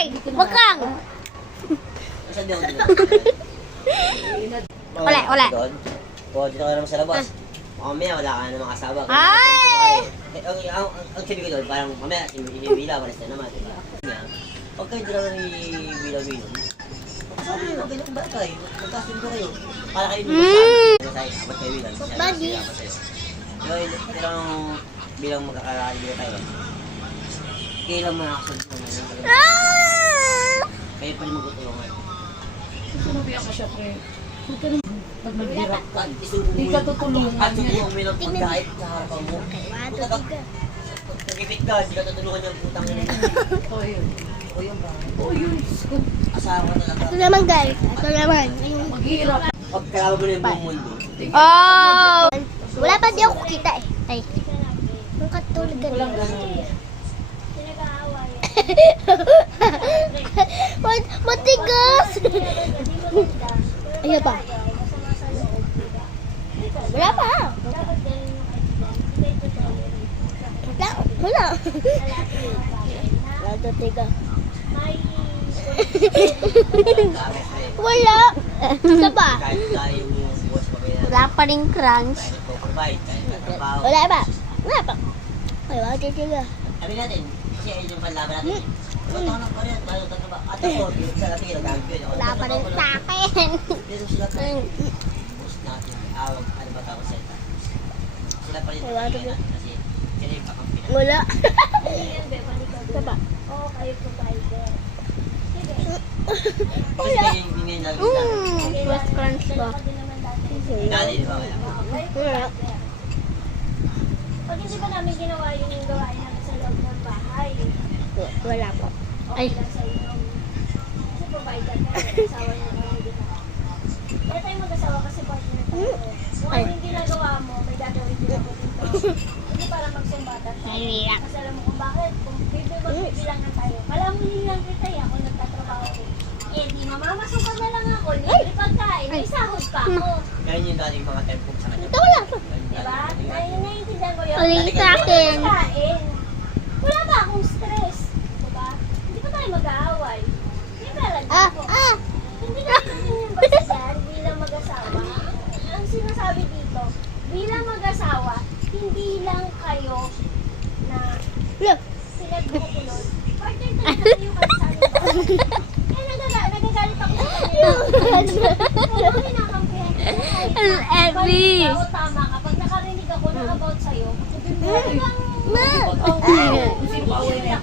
Ay! Bakang! Saan doon? Wala. O, dito ka naman sa labas. Mamaya wala ka na naman kasama. Ay! Ang sabi ko doon, parang mamaya, bila, malis na naman, diba? Pag kayo dito naman bila-bila, sabi nyo, ganun ba kayo? Magkasundo kayo. Para kayo nung masahe. Apat kayo bilang. Buddy. Pero bilang magkakaralig tayo. Kailan mo nakasunod naman. Kaya pa rin magtutulungan. Sinabi ako siya, pre. Huwag ka naman. Pag naghirap ka, Hindi hindi ka tutulungan At niya. subukan mo yung pagkait sa harapan mo. Nagipit ka, hindi ka tutulungan yung putang ina. Oo, yun. O yun ba? Oo, yun. Asawa ka talaga. Ito naman guys. Ito naman. Maghirap. Pag kalaban mo na yung buong mundo. Oh! Wala pa di ako kita eh. Ay. Ang katulad ka Walang rin. ganun. Matigas! Ayan pa. Wala pa. Wala. Wala to tiga. Wala. Isa pa. Kahit tayo yung buwas pa kaya. Wala pa rin crunch. Kahit nagpo-provide, kahit nagtrabaho. Wala pa. Wala pa. Ay, wala titiga. Sabi natin, kasi ayun yung panlaban natin. Tumatawag pa rin, tayo tatrabaho. At ako, sa natin ginagamit ko yun. Wala pa rin sa akin. Pero sila pa rin. Boss natin, awag, ano ba tawag sa'yo? Sila pa rin Wala, natin kasi sila yung kakampi natin. Wala. Isa pa. Kasi yung ngayon lagi natin. West crunch ba? Dali, di ba? Wala. Pag hindi ba namin ginawa yung gawain namin sa loob ng bahay, Wala po. okay lang sa inyo. Kasi provider ka, asawa niya na hindi ka. Kaya tayo mag-asawa kasi partner tayo. Kung ano yung ginagawa mo, may gagawin din ako dito. Hindi para magsumbatan tayo. Ay, Kasi alam mo kung bakit, kung magbibilangan tayo. Kala mo lang kita eh, ako nagtatrabaho ko. Eh, di mamamasukan na lang ako, libre pagkain, may sahod pa ako. Ganyan yung dating mga tempo sa kanya. Ito wala pa. Diba? Naiintindihan ko yun. Uling sa akin. Pagkain. Wala ba akong stress? Diba? Hindi pa tayo mag-aaway. Siyempre, alam ko. Hindi natin yung basta dyan bilang mag-asawa. Ang sinasabi dito, bilang mag-asawa, hindi lang kayo na Look. pinagkukulod. Partner talaga kayo kasi sa amin. Kaya nagagalit ako sa kanila. Pero kinakampihan ko. Ellie. Ikaw, tama ka. Pag nakarinig ako ng about sa'yo, talagang Kung sino pa away niya.